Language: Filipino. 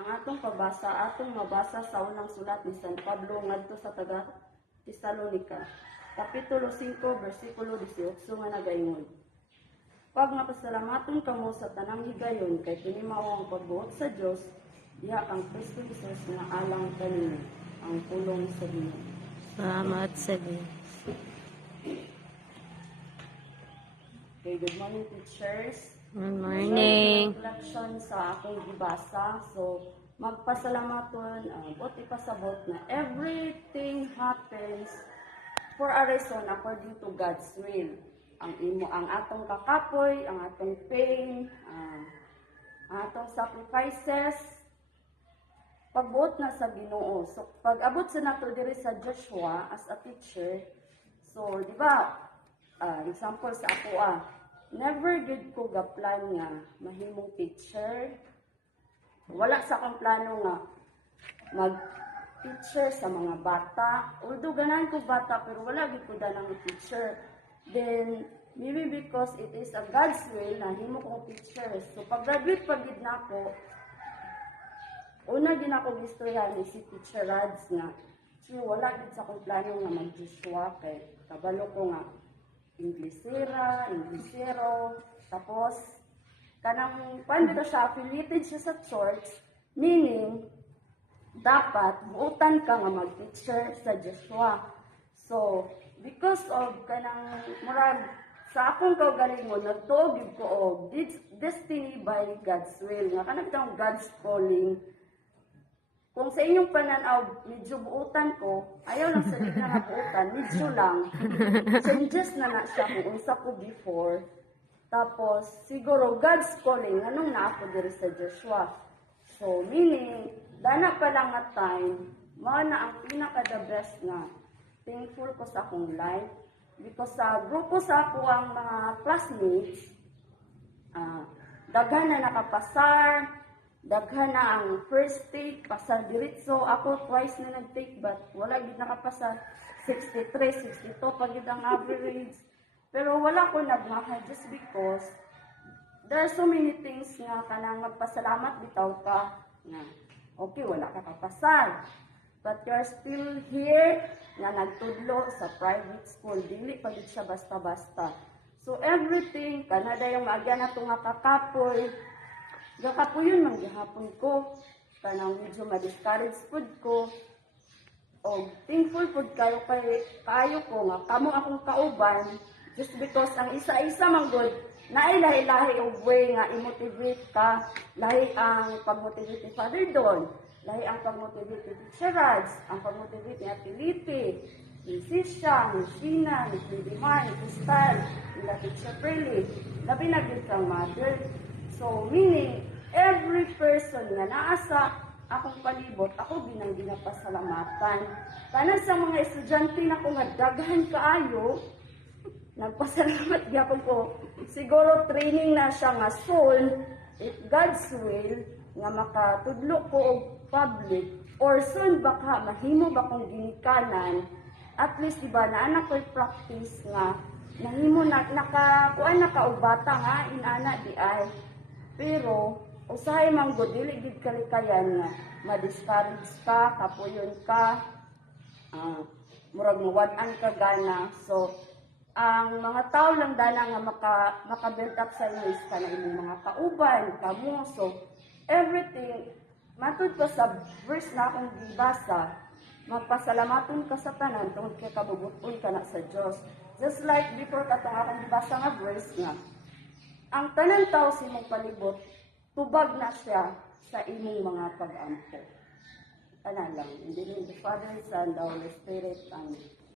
Ang atong atong mabasa sa unang sulat ni San Pablo ngadto sa taga Tesalonica, kapitulo 5, bersikulo 18 nga nagaingon. Pag mapasalamaton kamo sa tanang higayon kay kini mao ang pagbuot sa Dios, diha kang Kristo Jesus nga alang kanimo, ang pulong sa Ginoo. Salamat sa Diyos. Okay, good morning teachers. Good morning. Reflection sa akong gibasa. So, magpasalamaton, buti pasabot na everything happens for a reason according to God's will. Ang atong kakapoy, ang atong pain, ang atong sacrifices, pagbuot na sa Ginoo. So, pag abot sa nato diri sa Joshua as a teacher, so, di ba, example sa ako never good ko ga plan nga mahimong teacher. Wala sa akong plano nga mag-teacher sa mga bata. Although ganahan ko bata, pero wala gid ko danang teacher. Then, maybe because it is a God's will na himo kong teacher. So, pag-graduate pa gid na ako, una din ako gistoryahan ni si Teacher Rads nga. So, wala gid sa akong plano nga mag-Joshua kay kabalo ko nga Inglesero, tapos kanang pandito siya, affiliated siya sa church, meaning, dapat buutan ka nga mag-teacher sa Joshua. So, because of kanang murag, sa akong kaugalingon, nagtuog ko og destiny by God's will. Nga kanang God's calling. Kung sa inyong pananaw, medyo buutan ko, ayaw lang sa na nga buutan, medyo lang. Changes na siya kung unsa ko before. Tapos, siguro, God's calling, anong na ako diri sa Joshua. So, meaning, dana pa lang nga time, mao na ang pinaka-the best na thankful ko sa akong life. Because sa grupo sa ako ang mga classmates, daghan na nakapasar, daghan na ang first take, pasar diretso. Ako twice na nag-take but wala gid nakapasar. 63, 62 pag gid ang average. Pero wala ko nagmaha just because there are so many things nga kanang magpasalamat bitaw ka nga okay, wala ka kapasar. But you're still here nga nagtudlo sa private school. Dili pa gid siya basta-basta. So everything, kanada yung maagyan na ito nga kakapoy, gakapuyon man gihapon ko, kanang medyo ma-discourage food ko, o thankful food kayo ko nga, kamo akong kauban, just because ang isa-isa man good, nailahi-lahi yung way nga i-motivate ka, lahi ang pag-motivate ni Father Don, lahi ang pag-motivate ni Teacher Rads, ang pag-motivate ni Ate Lipi, ni Sisha, ni Sheena, ni Lidimar, ni Crystal, ni Teacher Perly, labi na din kang mother. So, meaning, every person nga naasa akong palibot, ako binang ginapasalamatan. Tanan sa mga estudyante na kung daghan kaayo, nagpasalamat gyapon ko. Siguro training na siya nga soon, if God's will, nga makatudlo ko og public, or soon baka mahimo ba kong ginikanan, at least diba na anak ko'y practice nga, nahimo nakakuan na kaubata nga, inana di ay. Pero, usahay man go, dili gid kalikayan nga, ma-discourage ka, kapuyon ka, murag mawad-an ka gana. So, ang mga tao lang dana nga maka-build up sa inyo is ka na imong mga kauban, kamo. So, everything, matud ko sa verse na akong gibasa, magpasalamaton ka sa tanan, tungod kay kabubuton ka na sa Diyos. Just like before katong akong gibasa nga verse nga, ang tanan tao sa imong palibot, tubag na siya sa imong mga pag-ampo. Ano lang, in the name of the Father, Son, the Holy Spirit, Amen.